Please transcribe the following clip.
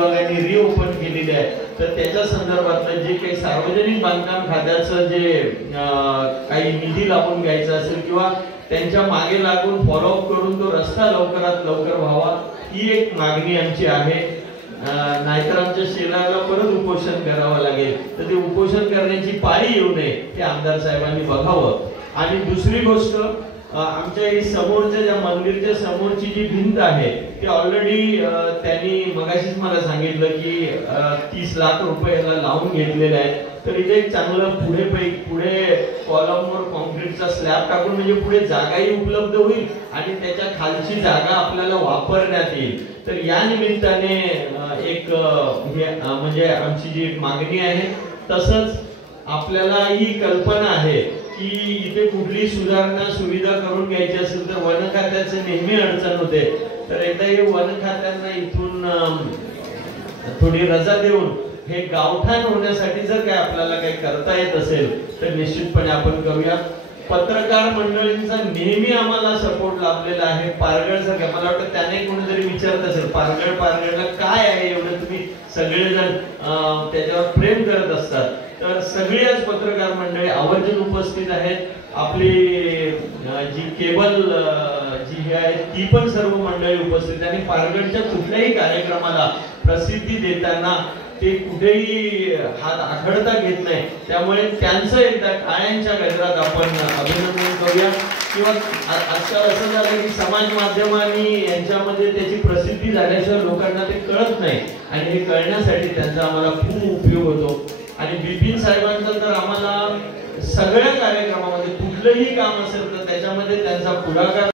विभागाने रिओपन केलेले आहे, तर त्याच्या संदर्भातलं जे काही सार्वजनिक बांधकाम खात्याचं जे काही निधी लागून घ्यायचा असेल किंवा त्यांच्या मागे लागून फॉलोअप करून तो रस्ता लवकरात लवकर व्हावा, ही एक मागणी आमची आहे. नाहीतर आमच्या शहराला परत उपोषण करावं लागेल. तर ते उपोषण करण्याची पाळी येऊ नये हे आमदार साहेबांनी बघावं. आणि दुसरी गोष्ट, आमच्या ही समोरच्या ज्या मंदिरच्या समोरची जी भिंत आहे ती ऑलरेडी त्यांनी मगाशीच मला सांगितलं की 30 लाख रुपयाला लावून घेतलेले आहे. तर इथे एक चांगलं पुढे कॉलमवर कॉन्क्रीटचा स्लॅब टाकून म्हणजे पुढे जागाही उपलब्ध होईल आणि त्याच्या खालची जागा आपल्याला वापरण्यात येईल. तर या निमित्ताने एक म्हणजे आमची जी मागणी आहे. तसंच आपल्याला ही कल्पना आहे की इथे कुठली सुधारणा सुविधा करून घ्यायची असेल तर वन खात्याचे नेहमी अडचण होते. तर एकदा हे वन खात्यांना इथून थोडी रजा देऊन हे गावठाण होण्यासाठी जर काय आपल्याला काही करता येत असेल तर निश्चितपणे आपण करूया. पत्रकार मंडळींचा नेहमी आम्हाला सपोर्ट लाभलेला आहे. पारगळसारखं मला वाटतं त्याने कोणीतरी विचारत असेल पारगळला काय आहे एवढं तुम्ही सगळेजण त्याच्यावर प्रेम करत असतात. तर सगळ्याच पत्रकार मंडळी आवर्जून उपस्थित आहेत. आपली जी केबल जी आहे ती पण सर्व मंडळी उपस्थित आणि पारगळच्या कुठल्याही कार्यक्रमाला प्रसिद्धी देताना ते कुठेही हात आखडता घेत नाही. त्यामुळे त्यांचं एकदा टाळ्यांच्या गजरात आपण अभिनंदन करूया. किंवा आजकाल असं झालं की समाज माध्यमांनी यांच्यामध्ये त्याची प्रसिद्धी झाल्याशिवाय लोकांना ते कळत नाही आणि हे कळण्यासाठी त्यांचा आम्हाला खूप उपयोग होतो. आणि बिपिन साहेबांचा तर आम्हाला सगळ्या कार्यक्रमामध्ये कुठलंही काम असेल तर त्याच्यामध्ये त्यांचा पुढाकार